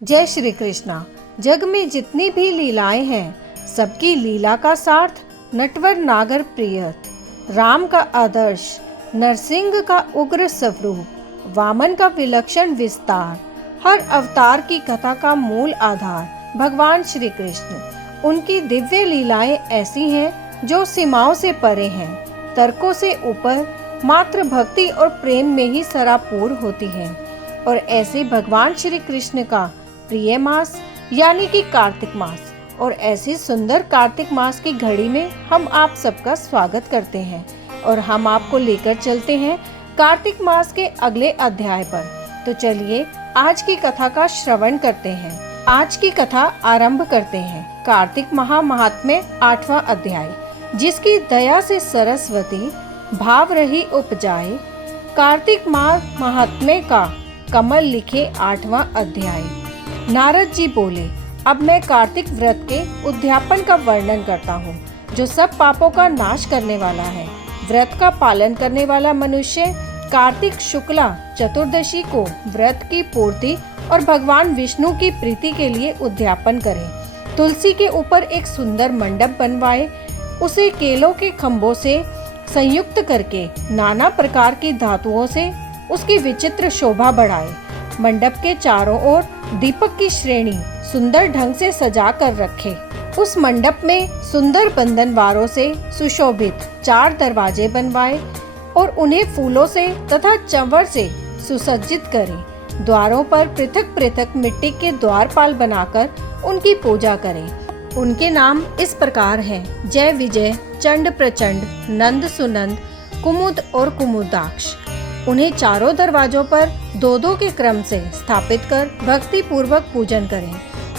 जय श्री कृष्णा। जग में जितनी भी लीलाएं हैं, सबकी लीला का सार्थ नटवर नागर प्रियत। राम का आदर्श, नरसिंह का उग्र स्वरूप, वामन का विलक्षण विस्तार, हर अवतार की कथा का मूल आधार भगवान श्री कृष्ण। उनकी दिव्य लीलाएं ऐसी हैं जो सीमाओं से परे हैं, तर्कों से ऊपर, मात्र भक्ति और प्रेम में ही सरापूर होती हैं। और ऐसे भगवान श्री कृष्ण का प्रिय मास यानी कि कार्तिक मास, और ऐसी सुंदर कार्तिक मास की घड़ी में हम आप सबका स्वागत करते हैं और हम आपको लेकर चलते हैं कार्तिक मास के अगले अध्याय पर। तो चलिए आज की कथा का श्रवण करते हैं। आज की कथा आरंभ करते हैं। कार्तिक महात्म्य 8वां अध्याय। जिसकी दया से सरस्वती भाव रही उपजाए। कार्तिक महात्म्य का कमल लिखे 8वां अध्याय। नारद जी बोले, अब मैं कार्तिक व्रत के उद्यापन का वर्णन करता हूँ, जो सब पापों का नाश करने वाला है। व्रत का पालन करने वाला मनुष्य कार्तिक शुक्ला चतुर्दशी को व्रत की पूर्ति और भगवान विष्णु की प्रीति के लिए उद्यापन करे। तुलसी के ऊपर एक सुंदर मंडप बनवाए, उसे केलों के खम्भों से संयुक्त करके नाना प्रकार की धातुओं से उसकी विचित्र शोभा बढ़ाए। मंडप के चारों ओर दीपक की श्रेणी सुंदर ढंग से सजा कर रखे। उस मंडप में सुंदर बंधनवारों से सुशोभित 4 दरवाजे बनवाए और उन्हें फूलों से तथा चंवर से सुसज्जित करें। द्वारों पर पृथक पृथक मिट्टी के द्वारपाल बनाकर उनकी पूजा करें। उनके नाम इस प्रकार हैं: जय विजय, चंड प्रचंड, नंद सुनंद, कुमुद और कुमुदाक्ष। उन्हें चारों दरवाजों पर 2-2 के क्रम से स्थापित कर भक्ति पूर्वक पूजन करें।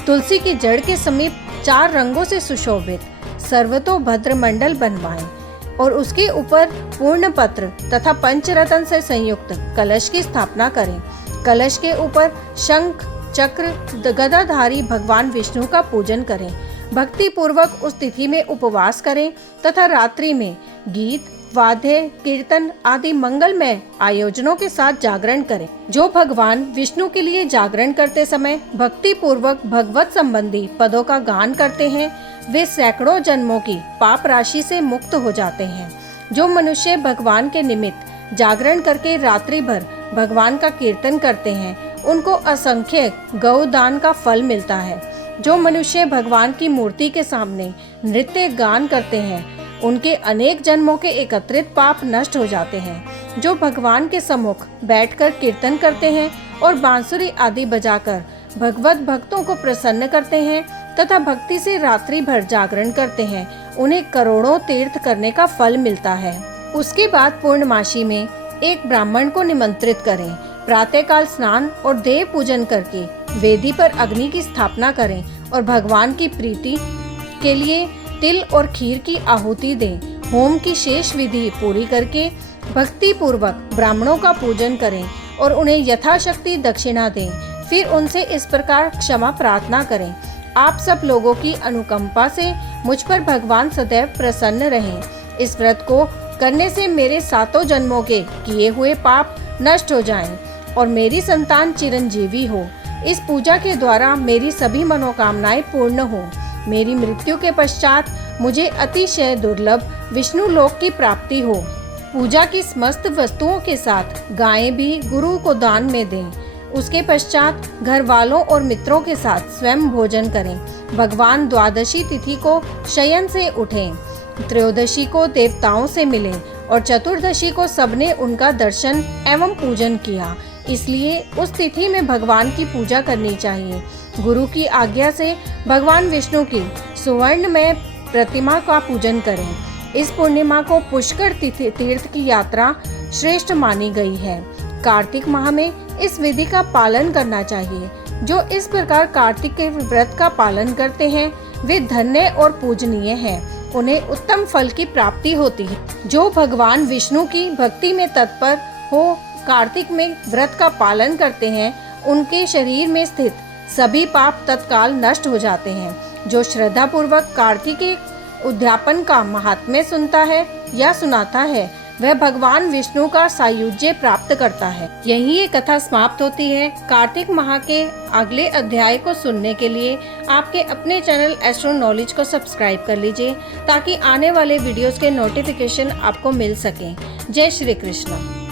तुलसी की जड़ के समीप 4 रंगों से सुशोभित सर्वतोभद्र मंडल बनवाएं और उसके ऊपर पूर्ण पत्र तथा पंचरत्न से संयुक्त कलश की स्थापना करें। कलश के ऊपर शंख चक्र गदाधारी भगवान विष्णु का पूजन करें। भक्ति पूर्वक उस तिथि में उपवास करें तथा रात्रि में गीत, वाद्य, कीर्तन आदि मंगलमय आयोजनों के साथ जागरण करें। जो भगवान विष्णु के लिए जागरण करते समय भक्ति पूर्वक भगवत संबंधी पदों का गान करते हैं, वे सैकड़ों जन्मों की पाप राशि से मुक्त हो जाते हैं। जो मनुष्य भगवान के निमित्त जागरण करके रात्रि भर भगवान का कीर्तन करते हैं, उनको असंख्य गौदान का फल मिलता है। जो मनुष्य भगवान की मूर्ति के सामने नृत्य गान करते हैं, उनके अनेक जन्मों के एकत्रित पाप नष्ट हो जाते हैं। जो भगवान के सम्मुख बैठकर कीर्तन करते हैं और बांसुरी आदि बजाकर भगवत भक्तों को प्रसन्न करते हैं तथा भक्ति से रात्रि भर जागरण करते हैं, उन्हें करोड़ों तीर्थ करने का फल मिलता है। उसके बाद पूर्णमासी में एक ब्राह्मण को निमंत्रित करें। प्रातःकाल स्नान और देव पूजन करके वेदी पर अग्नि की स्थापना करें और भगवान की प्रीति के लिए तिल और खीर की आहुति दें। होम की शेष विधि पूरी करके भक्ति पूर्वक ब्राह्मणों का पूजन करें और उन्हें यथाशक्ति दक्षिणा दें। फिर उनसे इस प्रकार क्षमा प्रार्थना करें, आप सब लोगों की अनुकंपा से मुझ पर भगवान सदैव प्रसन्न रहें। इस व्रत को करने से मेरे 7 जन्मों के किए हुए पाप नष्ट हो जाएं और मेरी संतान चिरंजीवी हो। इस पूजा के द्वारा मेरी सभी मनोकामनाएं पूर्ण हो। मेरी मृत्यु के पश्चात मुझे अतिशय दुर्लभ विष्णु लोक की प्राप्ति हो। पूजा की समस्त वस्तुओं के साथ गायें भी गुरु को दान में दें। उसके पश्चात घर वालों और मित्रों के साथ स्वयं भोजन करें। भगवान द्वादशी तिथि को शयन से उठें, त्रयोदशी को देवताओं से मिलें और चतुर्दशी को सबने उनका दर्शन एवं पूजन किया। इसलिए उस तिथि में भगवान की पूजा करनी चाहिए। गुरु की आज्ञा से भगवान विष्णु की सुवर्ण में प्रतिमा का पूजन करें। इस पूर्णिमा को पुष्कर तीर्थ की यात्रा श्रेष्ठ मानी गई है। कार्तिक माह में इस विधि का पालन करना चाहिए। जो इस प्रकार कार्तिक के व्रत का पालन करते हैं, वे धन्य और पूजनीय हैं। उन्हें उत्तम फल की प्राप्ति होती है। जो भगवान विष्णु की भक्ति में तत्पर हो कार्तिक में व्रत का पालन करते हैं, उनके शरीर में स्थित सभी पाप तत्काल नष्ट हो जाते हैं। जो श्रद्धा पूर्वक कार्तिक के उद्यापन का महात्म्य सुनता है या सुनाता है, वह भगवान विष्णु का सायुज्य प्राप्त करता है। यही ये कथा समाप्त होती है। कार्तिक माह के अगले अध्याय को सुनने के लिए आपके अपने चैनल एस्ट्रो नॉलेज को सब्सक्राइब कर लीजिए, ताकि आने वाले वीडियोस के नोटिफिकेशन आपको मिल सकें। जय श्री कृष्ण।